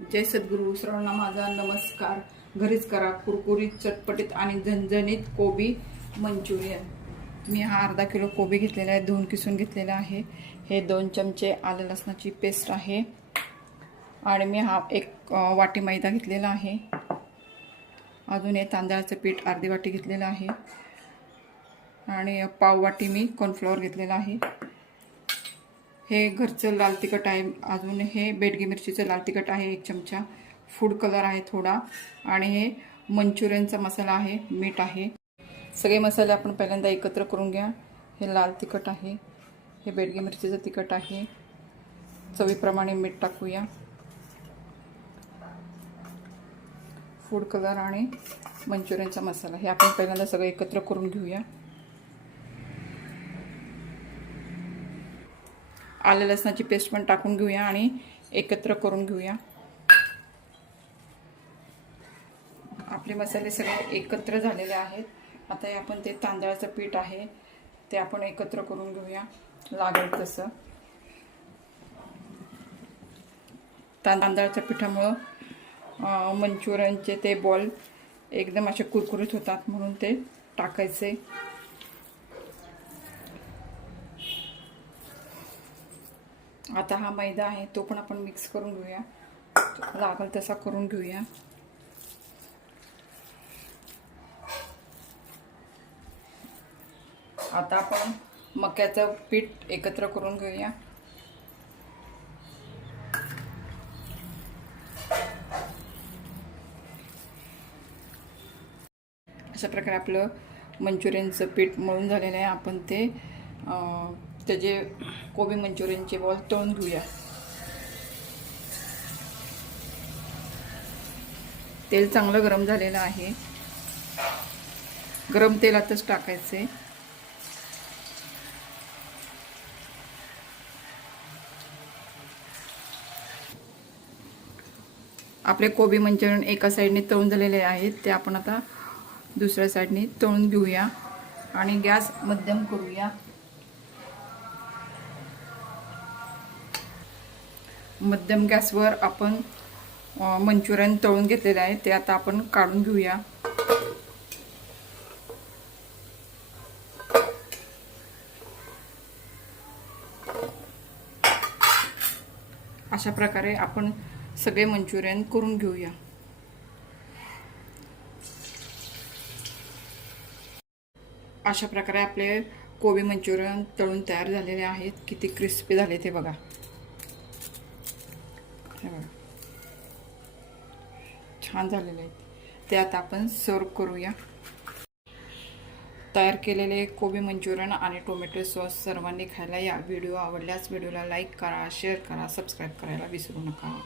जय सद्गुरू सर्वांना माझा नमस्कार. घरीच करा कुरकुरीत चटपटीत आणि झणझणीत कोबी मंचुरियन. मी हा अर्धा किलो कोबी घेतलेला आहे धुवून किसून घेतलेला आहे. हे दोन चमचे आलं लसणाची पेस्ट आहे. आणि मी हा एक वाटी मैदा घेतलेला आहे. अजून हे तांदळाचं पीठ अर्धी वाटी घेतलेलं आहे. आणि पाव वाटी मी कॉर्नफ्लॉवर घेतलेला आहे. हे घरचं लाल तिखट आहे. अजून हे बेडगी मिरचीचं लाल तिखट आहे. एक चमचा. फूड कलर आहे थोडा. आणि हे मंचुरियनचा मसाला आहे. मीठ आहे. सगळे मसाले आपण पहिल्यांदा एकत्र करून घ्या. हे लाल तिखट आहे. हे बेडगी मिरचीचं तिखट आहे. चवीप्रमाणे मीठ टाकूया. फूड कलर आणि मंचुरियनचा मसाला. हे आपण पहिल्यांदा सगळं एकत्र करून घेऊया. आलं लसणाची पेस्ट पण टाकून घेऊया आणि एकत्र करून घेऊया. आपले मसाले सगळे एकत्र झालेले आहेत. आता हे आपण ते तांदळाचं पीठ आहे ते आपण एकत्र करून घेऊया. लागेल तसं. तांदळाच्या पिठामुळं मंचुरियनचे ते बॉल एकदम असे कुरकुरीत होतात म्हणून ते टाकायचे. आता हा मैदा आहे तो पण आपण मिक्स करून घेऊया. लागल तसा करून घेऊया. आता आपण मक्याचं पीठ एकत्र करून घेऊया. अशा प्रकारे आपलं मंचुरियनचं पीठ मळून झालेलं आहे. आपण ते त्याचे कोबी मंचुरियनचे बॉल तळून घेऊया. तेल चांगलं गरम झालेलं आहे. गरम तेलातच टाकायचे. आपले कोबी मंचुरियन एका साईडने तळून झालेले आहेत. ते आपण आता दुसऱ्या साईडने तळून घेऊया. आणि गॅस मध्यम करूया. मध्यम गॅसवर आपण मंचुरियन तळून घेतलेले आहे. ते आता आपण काढून घेऊया. अशा प्रकारे आपण सगळे मंचुरियन करून घेऊया. अशा प्रकारे आपले कोबी मंचुरियन तळून तयार झालेले आहेत. किती क्रिस्पी झाले ते बघा. हे बघा छान झालेले आहेत. ते आता आपण सर्व करूया. तयार केलेले कोबी मंचुरियन आणि टोमॅटो सॉस सर्वांनी खायला या व्हिडिओ आवडल्यास व्हिडिओला लाईक करा शेअर करा सबस्क्राईब करायला विसरू नका.